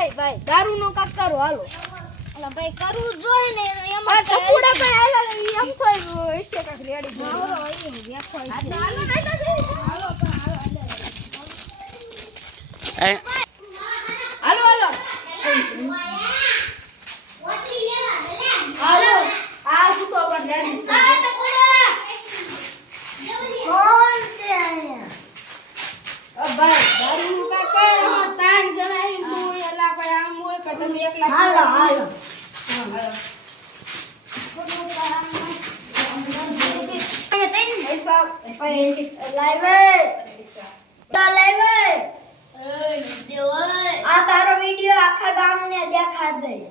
એ ભાઈ દારૂ નો કાક કરો હાલો. અલા ભાઈ કરવું જોઈએ ને એમાં ટપુડા ભાઈ હાલા એમ થોય એટલે કાક રેડી હાલો અહીં બેઠો છે. હાલો હાલો આ શું તો પણ રેડી કોણ છે અહીંયા? ભાઈ દારૂ નું કાક કરો તાન જણાઈ હું એલા ભાઈ આમ હોય કે તમે એકલા હાલો હાલો પૈસા આ તારો વિડિયો આખા ગામને દેખાડ દઈશ.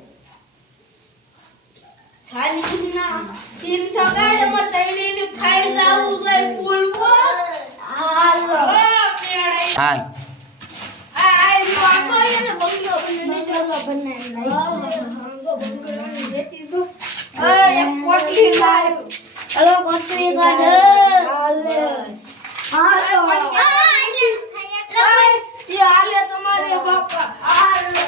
છાનીના 300 ગાય મત તૈલીને ખાઈ જાવું જોઈએ ફૂલ પર હાલો પેડે હા આ યો આખો એને બંગલો બનાવી લેતી જો એક પોટલી લાવ હલો કોટરી ગાડ હાલો ये आले तुम्हारे बापा आलो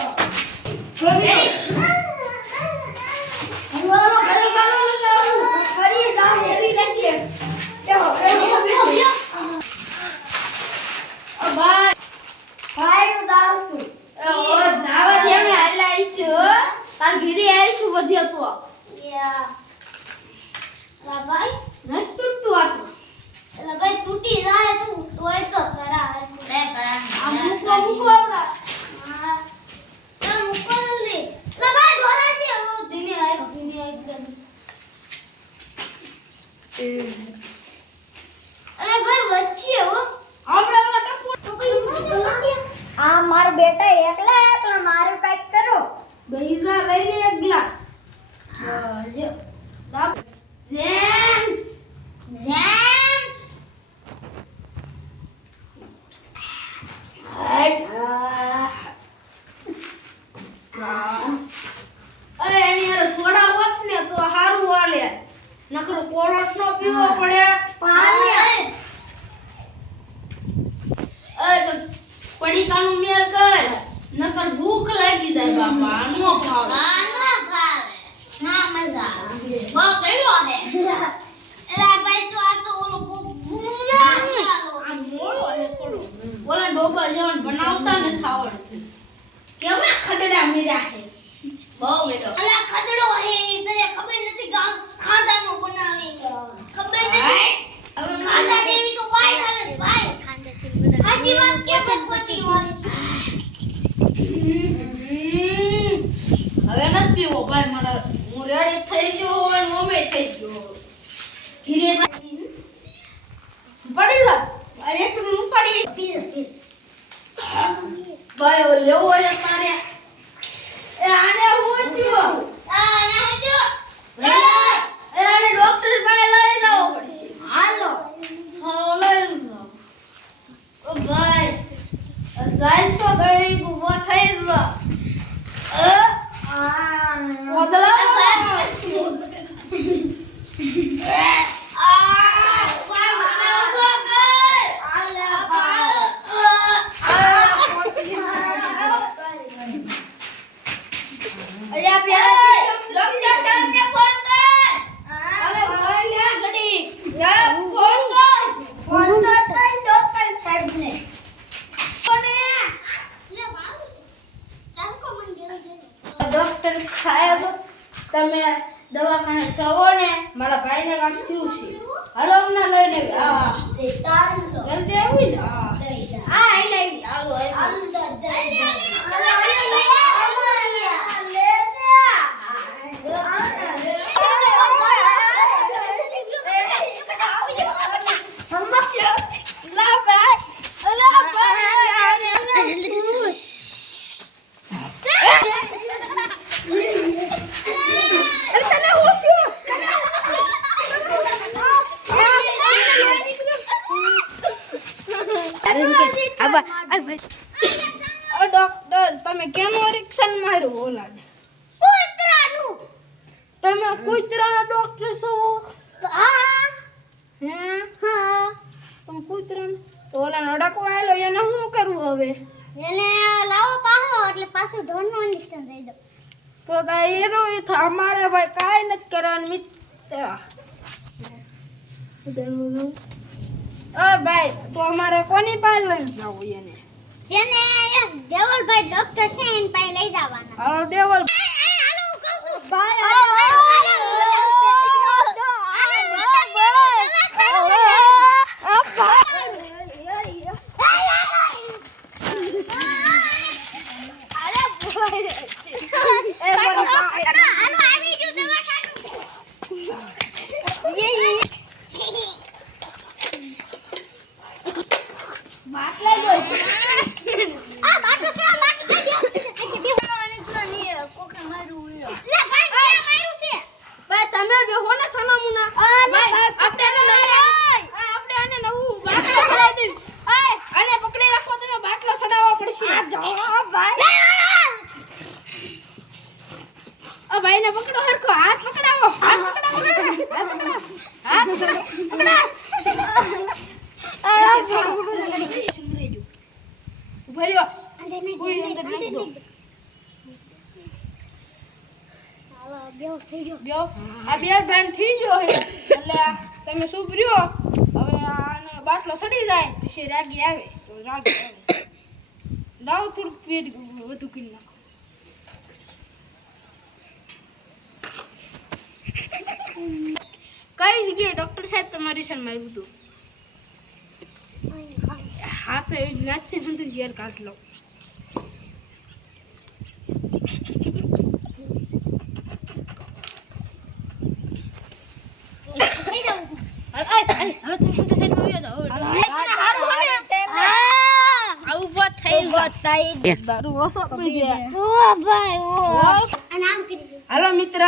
हमारा घर गालो खड़ी जा हेरी लेके भाई ભાઈ હું જાઉં છું. ઓ જાવા દે મે આલા આઈશું તાર ઘીરે આઈશું વધ્યો તો યા લા ભાઈ ન તૂટતું આતું લા ભાઈ તૂટી જાય તું તોય તો કરા લે કરા આ મૂકો આવડા હા ના મૂકો જલ્દી લા ભાઈ ઢોરા છે ઓ ધીમે આય એકદમ અરે ભાઈ વચ્ચે હો આપડા માટે તો કઈ આ માર બેટા એકલા મારું કાઈ કરો બેઈઝા લઈને એક ગ્લાસ જો દાબ જેમ્સ જેમ્સ અરે એની યાર સોડા હોત ને તો હારું હાલે નકરો કોળોટ નો પીવો પડે પાણી તો પડીકાનું મેલ કર નકર ભૂખ લાગી જાય બાપા નો ભાવે ના ભાવે ના મજા બહુ કઈરો હે એલા ભાઈ તો આ તો ઓલો આ મોળો હે થોડો ઓલા ડોબા જેવન બનાવતા ને આવડતું કેવા ખદડા મીરા હે બહુ બેટો અલા ખદડો હે તને ખબર નથી ખાંદાનો બનાવી ખબર નથી હવે ખાંદા જેવી તો વાઈ આવે છે વાઈ હાસી વાત કે ખોટી વાત હવે નથી પીવો ભાઈ મારા હું રેડી થઈ ગયો અને મમ્મી થઈ ગયો ઘીરે પડી જા આ એક મિનિટ પડી પીસ ભાઈ ઓ લેવો હોય તારે એ આને હું થયો આ ના જો એ આને ડોક્ટર પાસે લઈ જાવો પડશે હાલો લઈ જાઓ ઓ ભાઈ સાઈન તો ગળી ઉભો થઈ ગયો મોદલા ડોક્ટર સાહેબ તમે દવાખાને સવો ને મારા ભાઈને કાંક થયું છે હાલો અમને લઈને હા જલ્દી આવી ને હા આઈ લાવી હાલો ડોક્ટર તમે કેમ ઇન્જેક્શન માર્યું ઓલાને કૂતરાનું તમે કૂતરાના ડોક્ટર છો હા હે હા તમે કૂતરાને તો ઓલાને અડકવા આવેલો એને શું કરવું હવે એને લાવો પાછો એટલે પાછો પાછું ઢોરનું ઇન્જેક્શન દઈ દો. તો એનો અમારે ભાઈ કાંઈ નથી કરવાનું મિત્ર. ભાઈ તો અમારે કોની પાસે લઈને જવું એને? જેને દેવલભાઈ ડોક્ટર છે એની પાસે લઈ જવાના. હાલો દેવલ હાલો હું કહું છું. ભાઈને પકડો હરખો હાથ પકડાવો હાથ પકડાવો હાથ પકડા ભર્યો કોઈ અંદર નાખી દો બ્યો આ બે ભાન થઈ ગયો હે એટલે તમે શું કર્યો હવે આને બાટલો સડી જાય પછી રાગી આવે તો રાગી આવે લાવ થોડું પેટ વધુ કરી નાખો કઈ જગ્યાએ ડોક્ટર સાહેબ તમારી સન માર્યું હતું હા તો એવી નાચી અંદર ઝેર કાઢ લો હાલો મિત્ર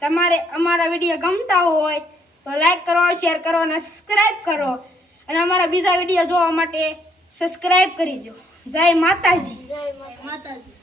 તમારે અમારા વિડીયો ગમતા હોય તો લાઈક કરો શેર કરો અને સબસ્ક્રાઇબ કરો અને અમારા બીજા વિડીયો જોવા માટે સબસ્ક્રાઇબ કરી દો જય માતાજી જય માતાજી.